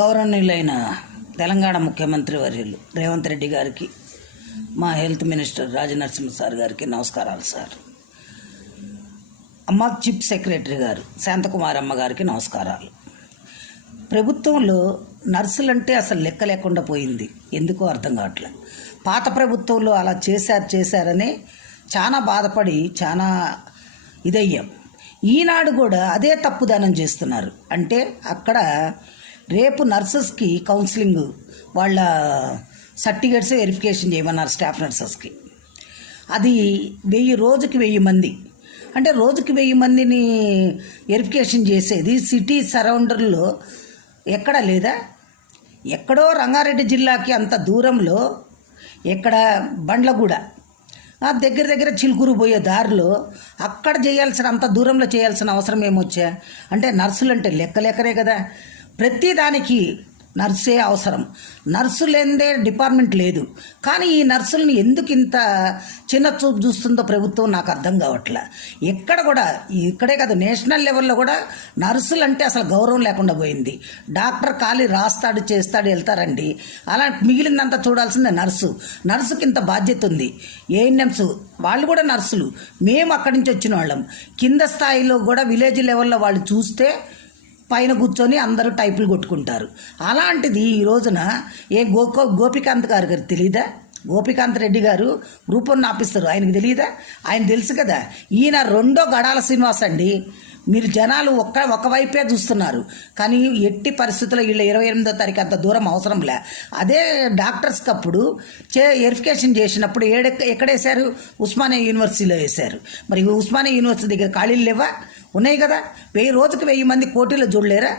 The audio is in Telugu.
గౌరవనీయులైన తెలంగాణ ముఖ్యమంత్రి వర్యులు రేవంత్ రెడ్డి గారికి, మా హెల్త్ మినిస్టర్ రాజనరసింహ సార్ గారికి నమస్కారాలు సార్. అమ్మ చీఫ్ సెక్రటరీ గారు శాంతకుమారమ్మ గారికి నమస్కారాలు. ప్రభుత్వంలో నర్సులంటే అసలు లెక్క లేకుండా పోయింది, ఎందుకో అర్థం కావట్లేదు. పాత ప్రభుత్వంలో అలా చేశారని చాలా బాధపడి చాలా ఇదయ్యాం. ఈనాడు కూడా అదే తప్పుదానం చేస్తున్నారు. అంటే అక్కడ రేపు నర్సెస్కి కౌన్సిలింగ్ వాళ్ళ సర్టిఫికేట్స్ వెరిఫికేషన్ చేయమన్నారు స్టాఫ్ నర్సెస్కి. అది రోజుకి 1000 మంది, అంటే రోజుకి 1000 మందిని వెరిఫికేషన్ చేసేది సిటీ సరౌండర్లో ఎక్కడ లేదా? ఎక్కడో రంగారెడ్డి జిల్లాకి అంత దూరంలో, ఎక్కడ బండ్లగూడ దగ్గర చిలుకూరు పోయే దారిలో అక్కడ చేయాల్సిన, అంత దూరంలో చేయాల్సిన అవసరం ఏమొచ్చా? అంటే నర్సులు అంటే లెక్కలే కదా. ప్రతి దానికి నర్సే అవసరం. నర్సు లేనిదే డిపార్ట్మెంట్ లేదు. కానీ ఈ నర్సుల్ని ఎందుకు ఇంత చిన్న చూపు చూస్తుందో ప్రభుత్వం నాకు అర్థం కావట్లే. ఎక్కడ కూడా, ఇక్కడే కదా నేషనల్ లెవెల్లో కూడా నర్సులు అంటే అసలు గౌరవం లేకుండా పోయింది. డాక్టర్ ఖాళీ రాస్తాడు, చేస్తాడు, వెళ్తారండి. అలా మిగిలిందంతా చూడాల్సిందే నర్సుకి ఇంత బాధ్యత ఉంది. ఏఎన్ఎంస్ వాళ్ళు కూడా నర్సులు. మేము అక్కడి నుంచి వచ్చిన వాళ్ళం. కింద స్థాయిలో కూడా విలేజ్ లెవెల్లో వాళ్ళు చూస్తే పైన కూర్చొని అందరూ టైపులు కొట్టుకుంటారు. అలాంటిది ఈ రోజున గోపికాంత్ గారు తెలీదా? గోపికాంత్ రెడ్డి గారు గ్రూప్ 1 ఆఫీసర్, ఆయనకు తెలియదా? ఆయన తెలుసు కదా. ఈయన రెండో గడాల శ్రీనివాస్ అండి. మీరు జనాలు ఒకవైపే చూస్తున్నారు, కానీ ఎట్టి పరిస్థితుల్లో వీళ్ళు 28వ తారీఖు అంత దూరం అవసరం లే. అదే డాక్టర్స్కి అప్పుడు వెరిఫికేషన్ చేసినప్పుడు ఎక్కడేశారు? ఉస్మానియా యూనివర్సిటీలో వేశారు. మరి ఉస్మానియా యూనివర్సిటీ దగ్గర ఖాళీలు లేవా? ఉన్నాయి కదా. రోజుకి 1000 మంది కోటీలో చూడలేరా?